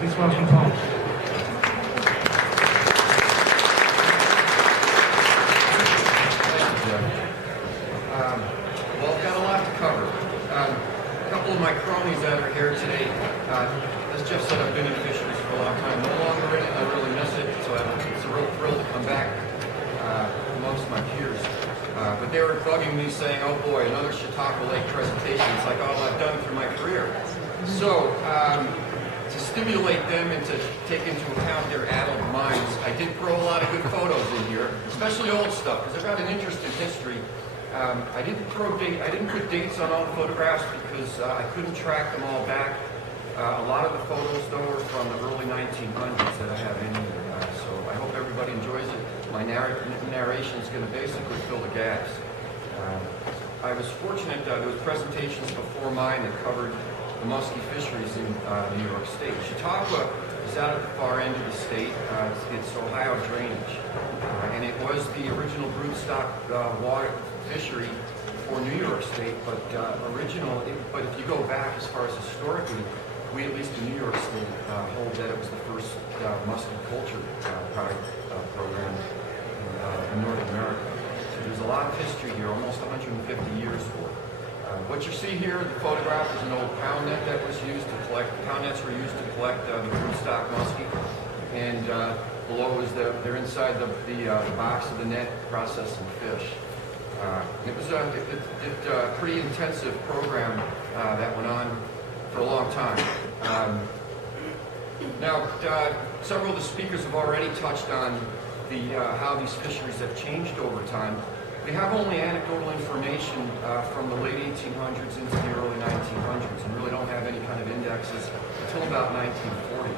Please welcome Tom. Well, I've got a lot to cover. A couple of my cronies that are here today, as Jeff said, I've been in fisheries for a long time. No longer in it, I really miss it, so it's a real thrill to come back amongst my peers. But they were bugging me saying, oh boy, another Chautauqua Lake presentation. It's like all I've done through my career. So, to stimulate them and to take into account their adult minds, I did throw a lot of good photos in here, especially old stuff, because I've got an interest in history. I didn't put dates on all the photographs because I couldn't track them all back. A lot of the photos, though, are from the early 1900s that I have in here. So I hope everybody enjoys it. My narration is going to basically fill the gaps. I was fortunate, there was presentations before mine that covered the muskie fisheries in New York State. Chautauqua is out at the far end of the state. It's Ohio drainage. And it was the original broodstock water fishery for New York State, but but if you go back as far as historically, we, at least in New York State, hold that it was the first muskie culture program in North America. So there's a lot of history here, almost 150 years for it. What you see here, the photograph, is an old pound net that was used to collect. Pound nets were used to collect the broodstock muskie, and below is they're inside the box of the net processing fish. It was a pretty intensive program that went on for a long time. Now, several of the speakers have already touched on how these fisheries have changed over time. We have only anecdotal information from the late 1800s into the early 1900s, and really don't have any kind of indexes until about 1940.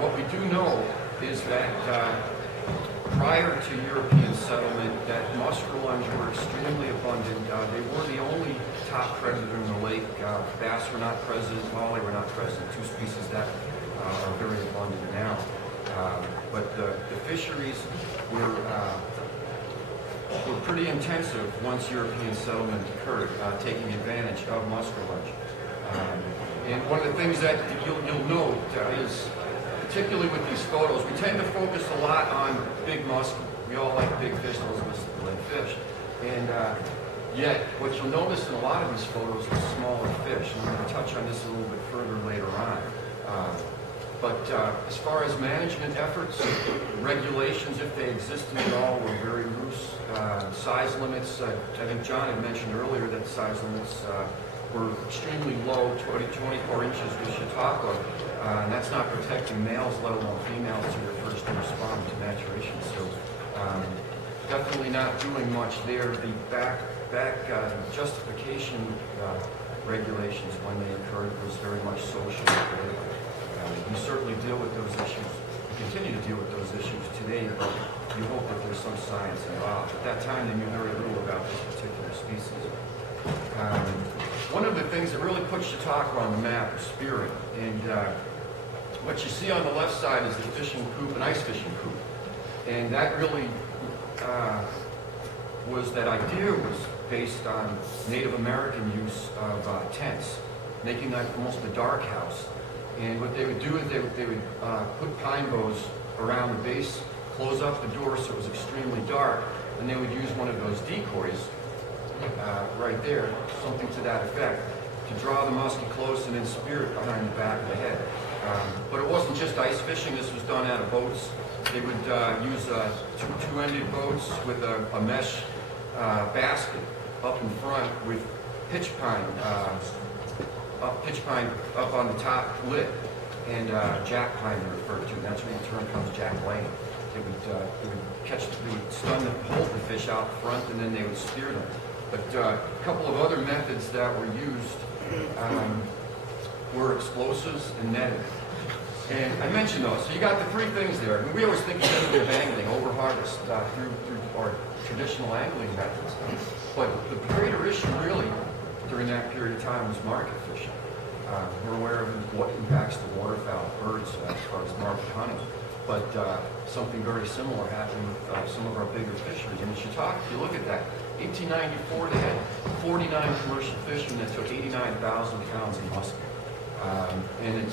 What we do know is that prior to European settlement, that muskrelunge were extremely abundant. They were the only top predator in the lake. Bass were not present, walleye were not present, two species that are very abundant now. But the fisheries were pretty intensive once European settlement occurred, taking advantage of muskrelunge. And one of the things that you'll note is, particularly with these photos, we tend to focus a lot on big muskie. We all like big fish, those of us that like fish. And yet, what you'll notice in a lot of these photos is smaller fish. And I'm going to touch on this a little bit further later on. But as far as management efforts, regulations, if they existed at all, were very loose. Size limits, I think John had mentioned earlier that size limits were extremely low, 24 inches with Chautauqua, and that's not protecting males, let alone females, who are first to respond to maturation. So definitely not doing much there. The back justification regulations when they occurred was very much social and political. We certainly deal with those issues, we continue to deal with those issues today, but you hope that there's some science involved. At that time, they knew very little about this particular species. One of the things that really put Chautauqua on the map is spearing. And what you see on the left side is the fishing coop, an ice fishing coop. And that really that idea was based on Native American use of tents, making that almost a dark house. And what they would do is they would put pine boughs around the base, close up the door so it was extremely dark, and they would use one of those decoys right there, something to that effect, to draw the muskie close and then spear it behind the back of the head. But it wasn't just ice fishing. This was done out of boats. They would use two-ended boats with a mesh basket up in front with pitch pine up on the top lid, and jack pine they refer to. And that's where the term comes, jack laying. They would hold the fish out front, and then they would spear them. But a couple of other methods that were used were explosives and netting. And I mentioned those. So you got the three things there. I mean, we always think of sensitive angling, over harvest, through our traditional angling methods. But the greater issue really during that period of time was market fishing. We're aware of what impacts the waterfowl birds as far as market hunting. But something very similar happened with some of our bigger fisheries. And in Chautauqua, if you look at that, 1894 they had 49 commercial fishermen that took 89,000 pounds of muskie. And it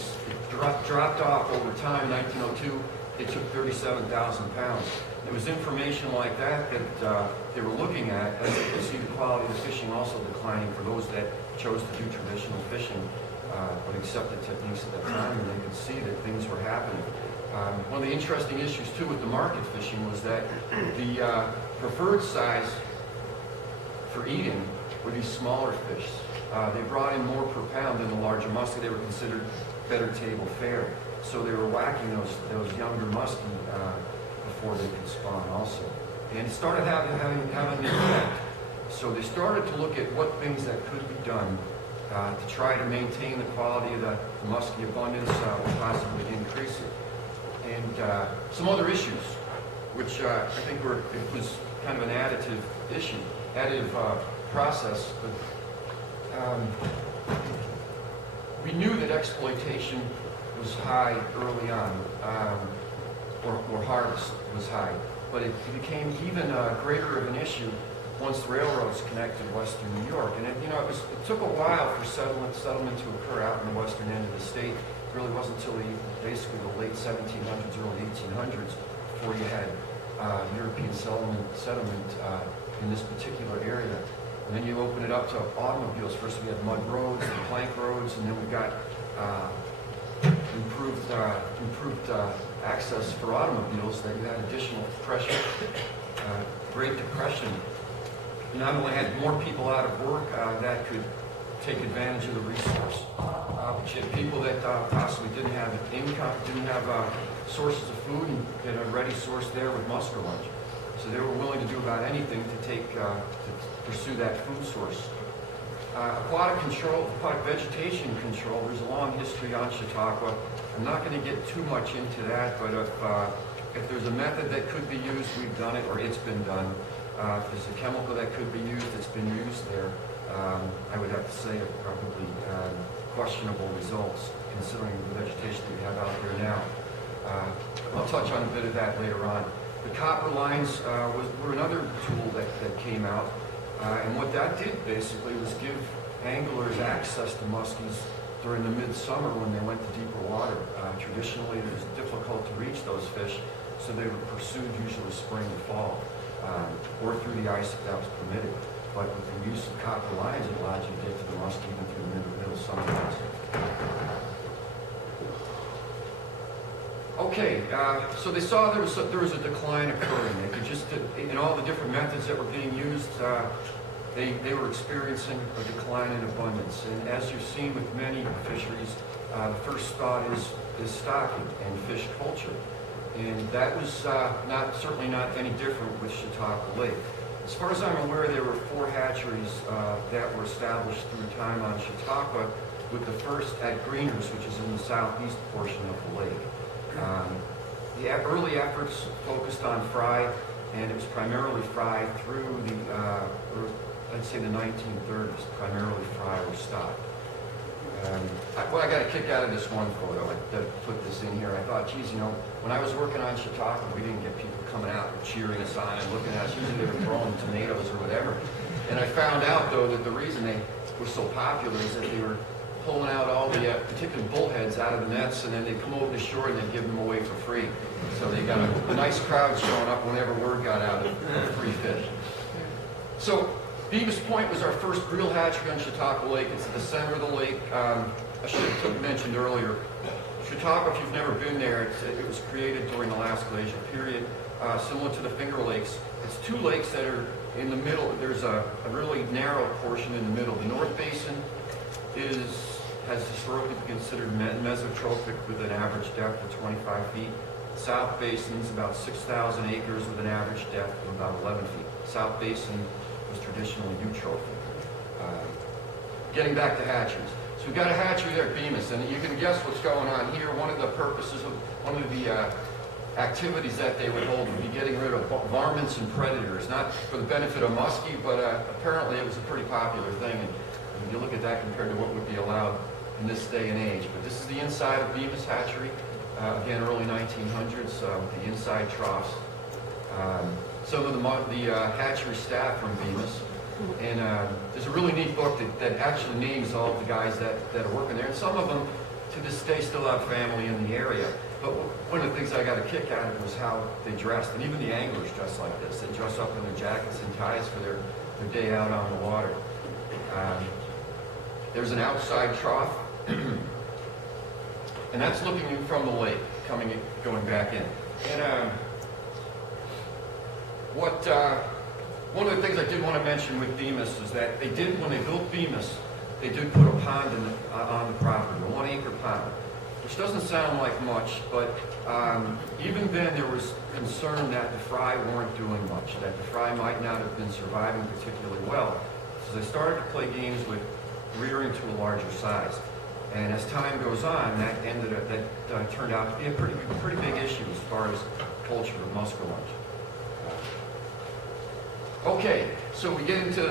dropped off over time. In 1902, it took 37,000 pounds. It was information like that they were looking at, as you can see the quality of the fishing also declining for those that chose to do traditional fishing, but accepted techniques at that time, and they could see that things were happening. One of the interesting issues too with the market fishing was that the preferred size for eating were these smaller fish. They brought in more per pound than the larger muskie. They were considered better table fare. So they were whacking those younger muskie before they could spawn also. And it started having an effect. So they started to look at what things that could be done to try to maintain the quality of the muskie abundance, or possibly increase it. And some other issues, which I think it was kind of an additive process. But, we knew that exploitation was high early on, or harvest was high, but it became even greater of an issue once railroads connected western New York. And it took a while for settlement to occur out in the western end of the state. It really wasn't until basically the late 1700s, early 1800s before you had European settlement in this particular area. And then you open it up to automobiles. First we had mud roads and plank roads, and then we got improved access for automobiles. That you had additional pressure, Great Depression. You not only had more people out of work that could take advantage of the resource, but you had people that possibly didn't have income, didn't have sources of food, and get a ready source there with Muskellunge. So they were willing to do about anything to pursue that food source. Aquatic vegetation control, there's a long history on Chautauqua. I'm not going to get too much into that, but if there's a method that could be used, we've done it, or it's been done. If there's a chemical that could be used, it's been used there. I would have to say probably questionable results, considering the vegetation that we have out there now. I'll touch on a bit of that later on. The copper lines were another tool that came out. And what that did basically was give anglers access to muskies during the midsummer when they went to deeper water. Traditionally, it was difficult to reach those fish, so they were pursued usually spring and fall, or through the ice if that was permitted. But with the use of copper lines, it allowed you to get to the muskie even through the middle summer months. Okay, so they saw there was a decline occurring. They could just, in all the different methods that were being used, they were experiencing a decline in abundance. And as you've seen with many fisheries, the first thought is stocking and fish culture. And that was certainly not any different with Chautauqua Lake. As far as I'm aware, there were 4 hatcheries that were established through time on Chautauqua, with the first at Greeners, which is in the southeast portion of the lake. The early efforts focused on fry, and it was primarily fry through I'd say the 1930s, primarily fry or stock. I got a kick out of this one photo. I put this in here. I thought, geez, when I was working on Chautauqua, we didn't get people coming out and cheering us on and looking at us. Usually they were throwing tomatoes or whatever. And I found out, though, that the reason they were so popular is that they were pulling out all the particular bullheads out of the nets, and then they'd come over the shore and they'd give them away for free. So they got a nice crowd showing up whenever word got out of free fish. So Bemus Point was our first real hatchery on Chautauqua Lake. It's at the center of the lake. I should have mentioned earlier, Chautauqua, if you've never been there, it was created during the last glacial period, similar to the Finger Lakes. It's 2 lakes that are in the middle. There's a really narrow portion in the middle. The North Basin has historically been considered mesotrophic with an average depth of 25 feet. South Basin is about 6,000 acres with an average depth of about 11 feet. South Basin was traditionally eutrophic. Getting back to hatcheries. So we've got a hatchery there at Bemus, and you can guess what's going on here. One of the activities that they would hold would be getting rid of varmints and predators, not for the benefit of muskie, but apparently it was a pretty popular thing. And you look at that compared to what would be allowed in this day and age. But this is the inside of Bemus Hatchery, again, early 1900s, the inside troughs. Some of the hatchery staff from Bemus. And there's a really neat book that actually names all of the guys that are working there. And some of them to this day still have family in the area. But one of the things I got a kick out of was how they dressed, and even the anglers dress like this. They dress up in their jackets and ties for their day out on the water. There's an outside trough, and that's looking in from the lake, going back in. And one of the things I did want to mention with Bemus is that when they built Bemus, they did put a pond on the property, a 1 acre pond, which doesn't sound like much, but even then there was concern that the fry weren't doing much, that the fry might not have been surviving particularly well. So they started to play games with rearing to a larger size. And as time goes on, that turned out to be a pretty big issue as far as culture of muskellunge. Okay, so we get into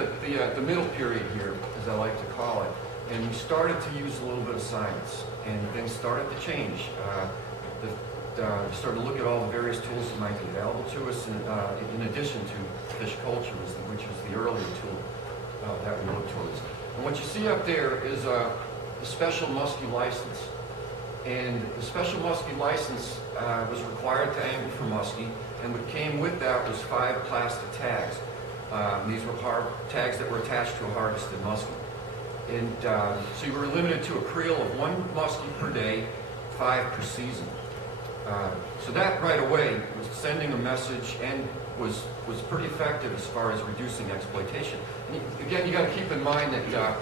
the middle period here, as I like to call it, and we started to use a little bit of science, and things started to change. We started to look at all the various tools that might be available to us, in addition to fish culture, which was the earlier tool that we looked towards. And what you see up there is the special muskie license. And the special muskie license was required to angle for muskie, and what came with that was 5 plastic tags. These were tags that were attached to a harvested muskie. And so you were limited to a creel of 1 muskie per day, 5 per season. So that right away was sending a message and was pretty effective as far as reducing exploitation. And again, you got to keep in mind that,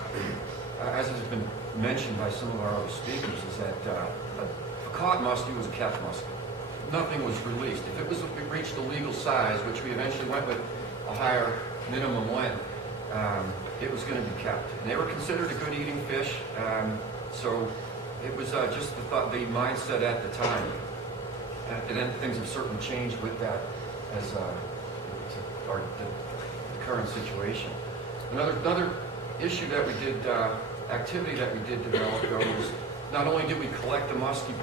as has been mentioned by some of our other speakers, is that a caught muskie was a kept muskie. Nothing was released. If it reached a legal size, which we eventually went with a higher minimum length, it was going to be kept. And they were considered a good eating fish, so it was just the mindset at the time. And then things have certainly changed with that as the current situation. Another issue that we did, activity that we did develop, though, was not only did we collect the muskie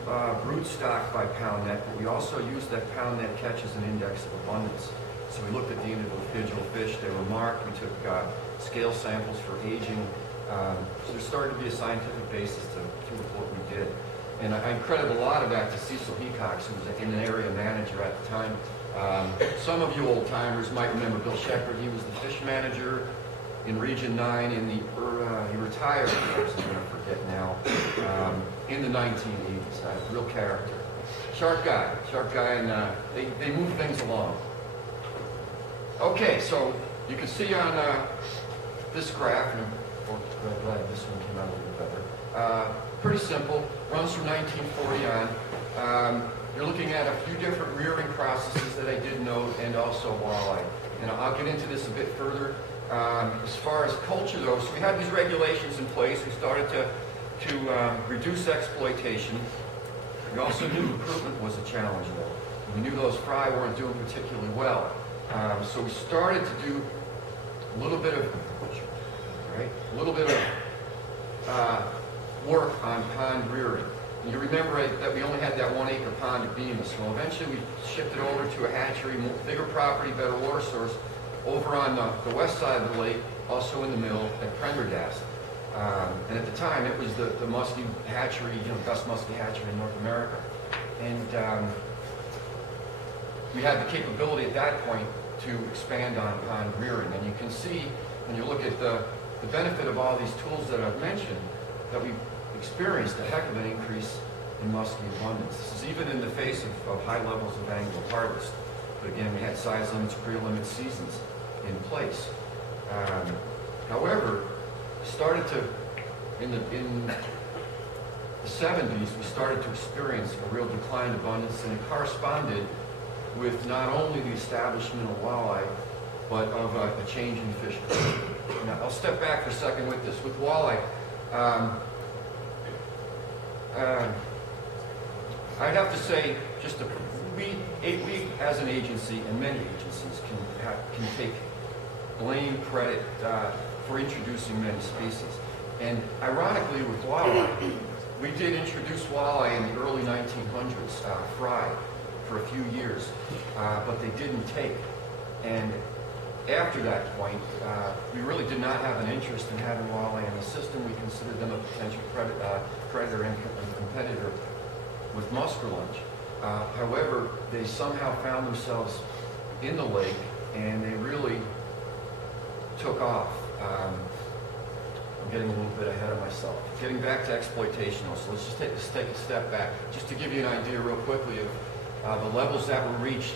brood stock by pound net, but we also used that pound net catch as an index of abundance. So we looked at the individual fish, they were marked, we took scale samples for aging. So there started to be a scientific basis to what we did. And I credit a lot of that to Cecil Hecox, who was an area manager at the time. Some of you old timers might remember Bill Shepherd. He was the fish manager in Region 9 he retired, I'm going to forget now, in the 1980s. A real character. Sharp guy, and they move things along. Okay, so you can see on this graph, and I'm glad this one came out a little better. Pretty simple, runs from 1940 on. You're looking at a few different rearing processes that I did note, and also walleye. And I'll get into this a bit further. As far as culture, though, so we had these regulations in place. We started to reduce exploitation. We also knew recruitment was a challenge, though. We knew those fry weren't doing particularly well. So we started to do a little bit of work on pond rearing. And you remember that we only had that 1 acre pond at Bemus. Well, eventually we shifted over to a hatchery, bigger property, better water source, over on the west side of the lake, also in the middle at Prendergast. And at the time, it was the muskie hatchery, best muskie hatchery in North America. And we had the capability at that point to expand on pond rearing. And you can see, when you look at the benefit of all these tools that I've mentioned, that we experienced a heck of an increase in muskie abundance. This is even in the face of high levels of annual harvest. But again, we had size limits, creel limit seasons in place. However, in the 70s, we started to experience a real decline in abundance, and it corresponded with not only the establishment of walleye, but of a change in fishing. Now, I'll step back for a second with this. With walleye, I'd have to say, we as an agency, and many agencies can take blame, credit for introducing many species. And ironically, with walleye, we did introduce walleye in the early 1900s, fry, for a few years, but they didn't take. And after that point, we really did not have an interest in having walleye in the system. We considered them a potential predator and competitor with muskellunge. However, they somehow found themselves in the lake, and they really took off. I'm getting a little bit ahead of myself. Getting back to exploitation, so let's just take a step back, just to give you an idea real quickly of the levels that were reached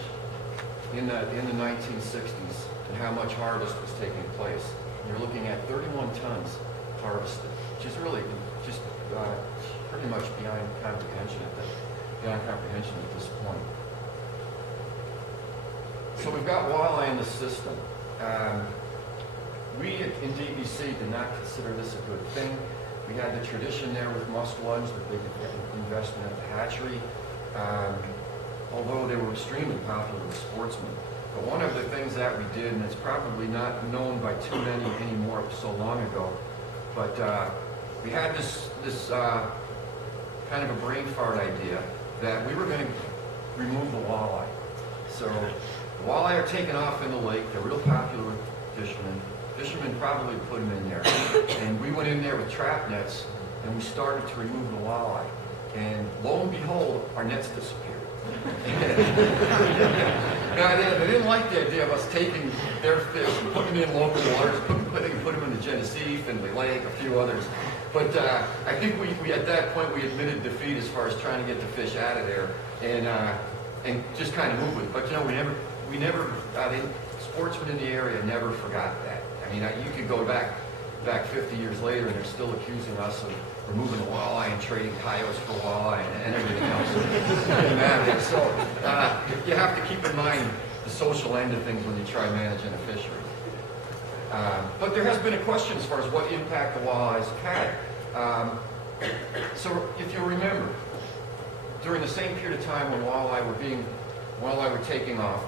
in the 1960s and how much harvest was taking place. You're looking at 31 tons harvested, which is really just pretty much beyond comprehension at this point. So we've got walleye in the system. We in DBC did not consider this a good thing. We had the tradition there with muskellunge, the big investment at the hatchery, although they were extremely popular with sportsmen. But one of the things that we did, and it's probably not known by too many anymore, it was so long ago, but we had this kind of a brain fart idea that we were going to remove the walleye. So the walleye are taken off in the lake. They're real popular with fishermen. Fishermen probably put them in there. And we went in there with trap nets, and we started to remove the walleye. And lo and behold, our nets disappeared. They didn't like the idea of us taking their fish and putting them in local waters, put them in the Genesee, Findlay Lake, a few others. But I think we at that point we admitted defeat as far as trying to get the fish out of there and just kind of move with it. But you know, we never the sportsmen in the area never forgot that. I mean, you could go back 50 years later and they're still accusing us of removing the walleye and trading coyotes for walleye and everything else. So you have to keep in mind the social end of things when you try managing a fishery. But there has been a question as far as what impact the walleyes have had. So if you remember, during the same period of time when walleye were taking off,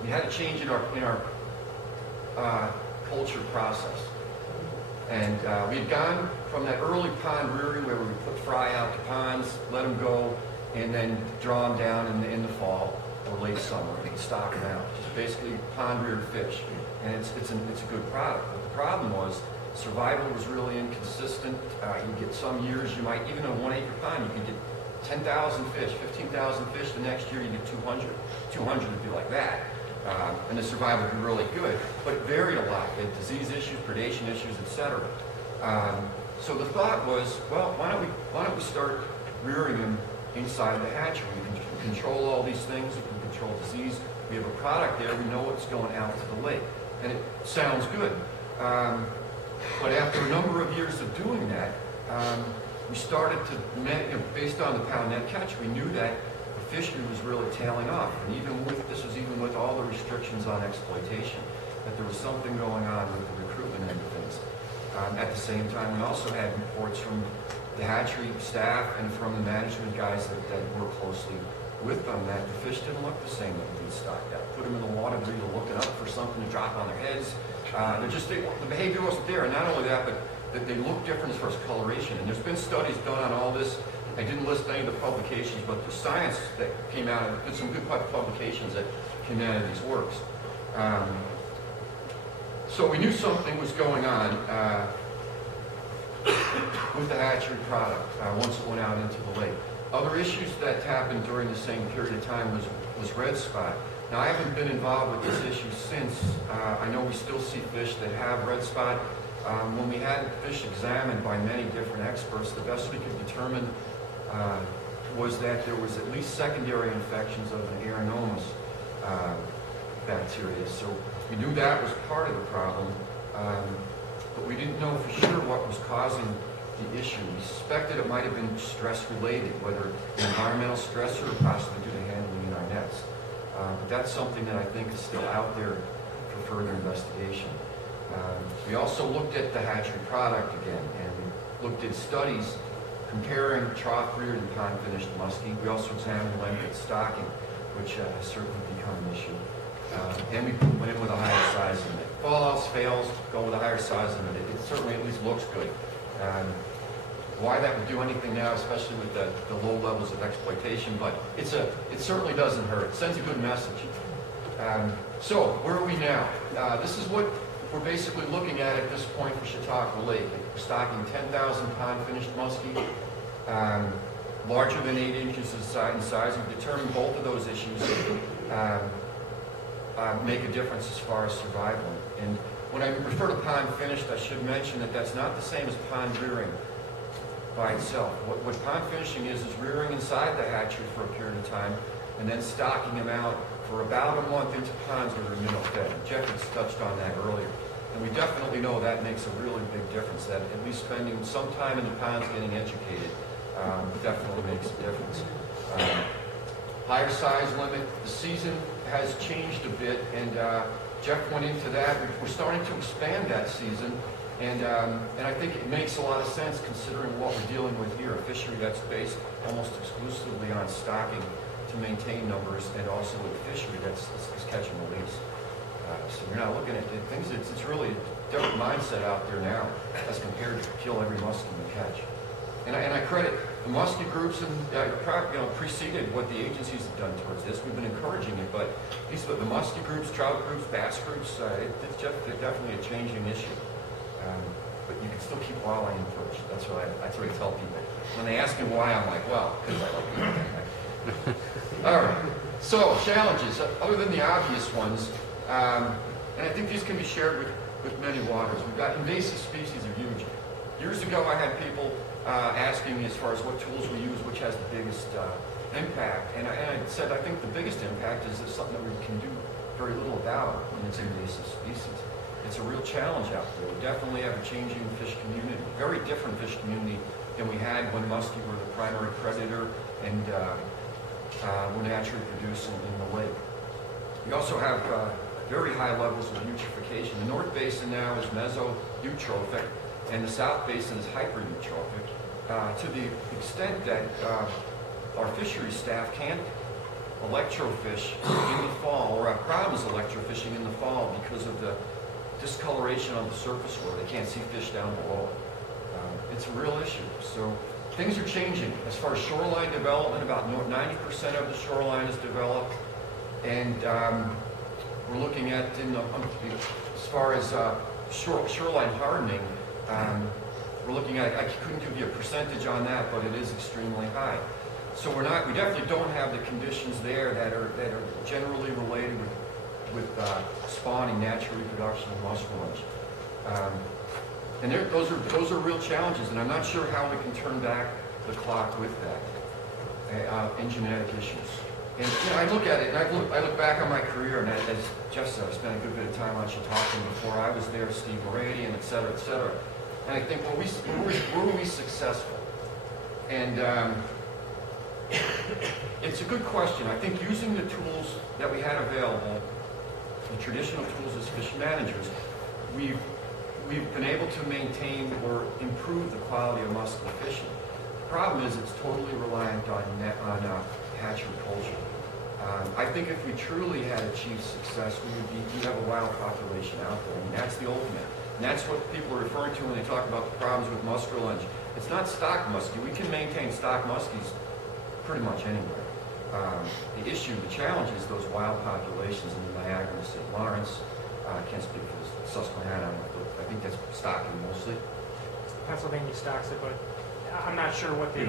we had a change in our culture process. And we had gone from that early pond rearing where we would put fry out to ponds, let them go, and then draw them down in the fall or late summer and stock them out. Just basically pond reared fish. And it's a good product. But the problem was survival was really inconsistent. You get some years, you might, even in a 1 acre pond, you could get 10,000 fish, 15,000 fish. The next year you get 200. 200 would be like that. And the survival would be really good, but it varied a lot. It had disease issues, predation issues, etc. So the thought was, well, why don't we start rearing them inside the hatchery? We can control all these things. We can control disease. We have a product there. We know what's going out to the lake, and it sounds good. But after a number of years of doing that, we started to, based on the pound net catch, we knew that the fishery was really tailing off. And even with all the restrictions on exploitation, that there was something going on with the recruitment end of things. At the same time, we also had reports from the hatchery staff and from the management guys that work closely with them that the fish didn't look the same that we'd stocked out. Put them in the water, they're either looking up for something to drop on their heads. The behavior wasn't there. And not only that, but that they look different as far as coloration. And there's been studies done on all this. I didn't list any of the publications, but the science that came out, there's some good publications that came out of these works. So we knew something was going on with the hatchery product once it went out into the lake. Other issues that happened during the same period of time was red spot. Now, I haven't been involved with this issue since. I know we still see fish that have red spot. When we had fish examined by many different experts, the best we could determine was that there was at least secondary infections of an Aeronomus bacteria. So we knew that was part of the problem, but we didn't know for sure what was causing the issue. We suspected it might have been stress-related, whether an environmental stressor or possibly due to handling in our nets. But that's something that I think is still out there for further investigation. We also looked at the hatchery product again, and we looked at studies comparing trough-reared and pond-finished muskie. We also examined limited stocking, which has certainly become an issue. And we went in with a higher size limit. If all else fails, go with a higher size limit. It certainly at least looks good. Why that would do anything now, especially with the low levels of exploitation, but it certainly doesn't hurt. It sends a good message. So where are we now? This is what we're basically looking at this point for Chautauqua Lake. We're stocking 10,000 pound finished muskie, larger than 8 inches in size. We've determined both of those issues make a difference as far as survival. And when I refer to pond finished, I should mention that that's not the same as pond rearing by itself. What pond finishing is rearing inside the hatchery for a period of time and then stocking them out for about a month into ponds that are minnow fed. Jeff has touched on that earlier. And we definitely know that makes a really big difference, that at least spending some time in the ponds getting educated definitely makes a difference. Higher size limit, the season has changed a bit, and Jeff went into that. We're starting to expand that season, and I think it makes a lot of sense considering what we're dealing with here, a fishery that's based almost exclusively on stocking to maintain numbers, and also a fishery that's catch and release. So you're not looking at things, it's really a different mindset out there now as compared to kill every muskie you catch. And I credit the muskie groups and preceded what the agencies have done towards this. We've been encouraging it, but these the muskie groups, trout groups, bass groups, it's definitely a changing issue. But you can still keep walleye in perch. That's what I tell people. When they ask me why, I'm like, well, because I like it. All right. So challenges, other than the obvious ones, and I think these can be shared with many waters. We've got invasive species are huge. Years ago, I had people asking me as far as what tools we use, which has the biggest impact. And I said, I think the biggest impact is something that we can do very little about, and it's invasive species. It's a real challenge out there. We definitely have a changing fish community, very different fish community than we had when muskie were the primary predator and were naturally producing in the lake. We also have very high levels of eutrophication. The North Basin now is meso-eutrophic, and the South Basin is hyper-eutrophic, to the extent that our fishery staff can't electrofish in the fall, or have problems electrofishing in the fall because of the discoloration on the surface where they can't see fish down below. It's a real issue. So things are changing. As far as shoreline development, about 90% of the shoreline is developed, and we're looking at, as far as shoreline hardening, we're looking at, I couldn't give you a percentage on that, but it is extremely high. So we definitely don't have the conditions there that are generally related with spawning, natural reproduction of muskellunge. And those are real challenges, and I'm not sure how we can turn back the clock with that in genetic issues. And I look at it, and I look back on my career, and as Jeff said, I spent a good bit of time on Chautauqua before I was there, Steve Moradian, et cetera, et cetera. And I think, were we successful? And it's a good question. I think using the tools that we had available, the traditional tools as fish managers, we've been able to maintain or improve the quality of muskie fishing. The problem is it's totally reliant on hatchery culture. I think if we truly had achieved success, we'd have a wild population out there, and that's the ultimate. And that's what people are referring to when they talk about the problems with muskellunge. It's not stock muskie. We can maintain stock muskies pretty much anywhere. The challenge is those wild populations in the Niagara and St. Lawrence. I can't speak for Susquehanna. I think that's stocking mostly. Pennsylvania stocks it, but I'm not sure what the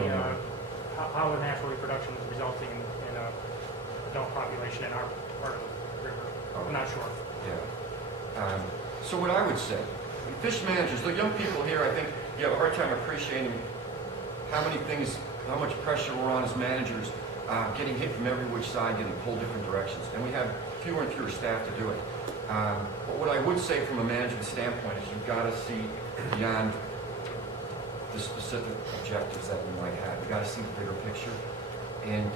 how the natural reproduction is resulting in adult population in our part of the river. Oh. I'm not sure. Yeah. So what I would say, fish managers, the young people here, I think you have a hard time appreciating how much pressure we're on as managers, getting hit from every which side, getting pulled different directions, and we have fewer and fewer staff to do it. But what I would say from a management standpoint is you've got to see beyond the specific objectives that we might have. You've got to see the bigger picture. And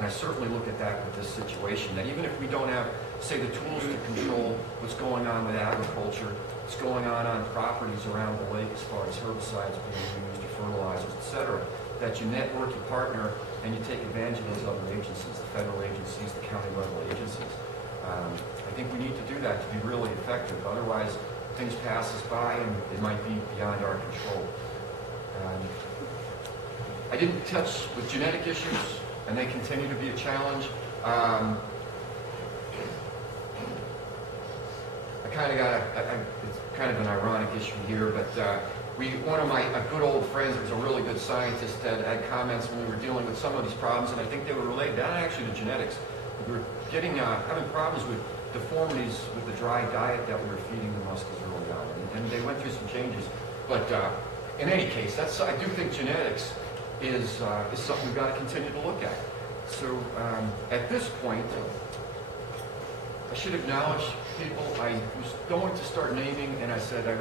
I certainly look at that with this situation, that even if we don't have, say, the tools to control what's going on with agriculture, what's going on properties around the lake as far as herbicides being used, or fertilizers, et cetera, that you network, you partner, and you take advantage of those other agencies, the federal agencies, the county level agencies. I think we need to do that to be really effective. Otherwise, things pass us by and it might be beyond our control. I didn't touch with genetic issues, and they continue to be a challenge. kind of got it's kind of an ironic issue here, but one of my good old friends was a really good scientist that had comments when we were dealing with some of these problems, and I think they were related, not actually to genetics. We were getting, having problems with deformities with the dry diet that we were feeding the muskies early on, and they went through some changes. But in any case, I do think genetics is something we've got to continue to look at. So at this point, I should acknowledge people. I was going to start naming, and I said I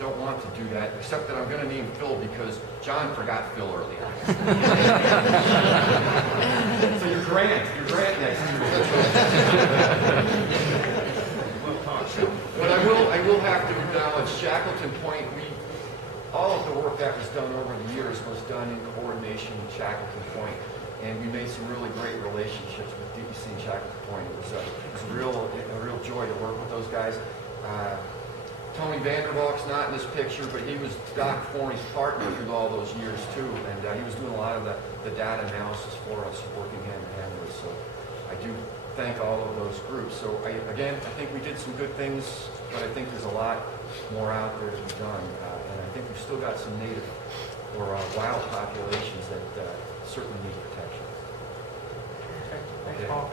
don't want to do that, except that I'm going to name Phil because John forgot Phil earlier. So your grant next year. But I will have to acknowledge Shackleton Point. All of the work that was done over the years was done in coordination with Shackleton Point. And we made some really great relationships with DEC and Chautauqua Point. It was a real joy to work with those guys. Tony Vandervalk's not in this picture, but he was Doc Forney's partner through all those years too, and he was doing a lot of the data analysis for us, working hand in hand with us. So I do thank all of those groups. So I think we did some good things, but I think there's a lot more out there to be done, and I think we've still got some native or wild populations that certainly need protection. Okay, thanks, Paul.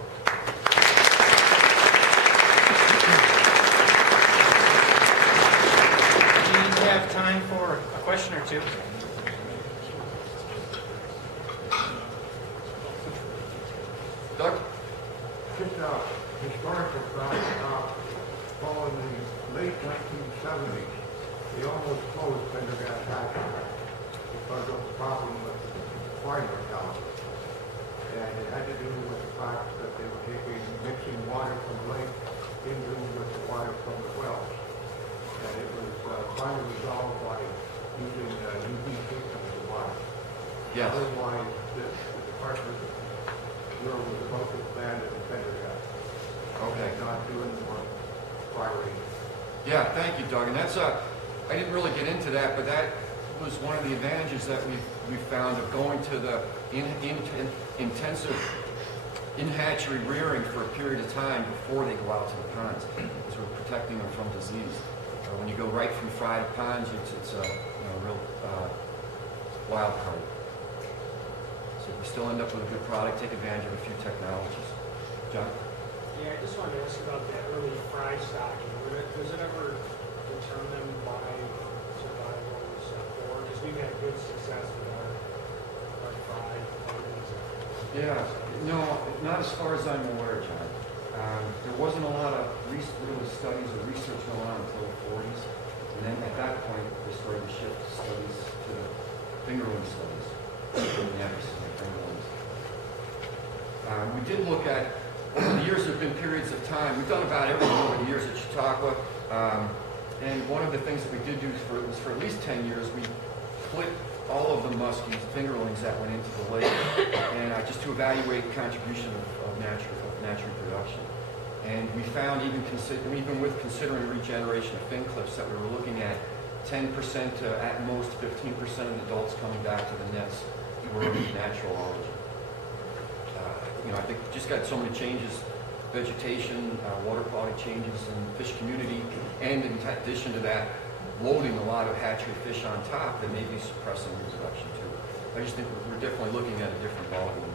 We have time for a question or two. Doug? Just a historical fact, following the late 1970s, they almost closed Pendergast Hatchery because of the problem with fly mortality. And it had to do with the fact that they were mixing water from the lake into with the water from the wells. And it was finally resolved by using UV treatment of the water. Yes. Otherwise, the Department of Rural was about to abandon the Pendergast. Okay. Not doing more firing. Yeah, thank you, Doug. And that's I didn't really get into that, but that was one of the advantages that we found of going to the intensive in-hatchery rearing for a period of time before they go out to the ponds, because we're protecting them from disease. When you go right from fry to ponds, it's a real wild card. So we still end up with a good product, take advantage of a few technologies. John? Yeah, I just wanted to ask about that early fry stocking. Was it ever determined by survivors or because we've had good success with our fry? Yeah, no, not as far as I'm aware, John. There wasn't a lot of really studies or research going on until the 40s. And then at that point, they started to shift studies to fingerling studies. The emphasis on fingerlings. We did look at, over the years, there have been periods of time. We've done about everything over the years at Chautauqua. And one of the things that we did do was for at least 10 years, we split all of the muskies, fingerlings that went into the lake, and just to evaluate contribution of natural production. And we found, even with considering regeneration of fin clips, that we were looking at 10% to at most 15% of the adults coming back to the nets were of natural origin. I think we just got so many changes, vegetation, water quality changes in the fish community, and in addition to that, loading a lot of hatchery fish on top that may be suppressing reproduction too. I just think we're definitely looking at a different ballgame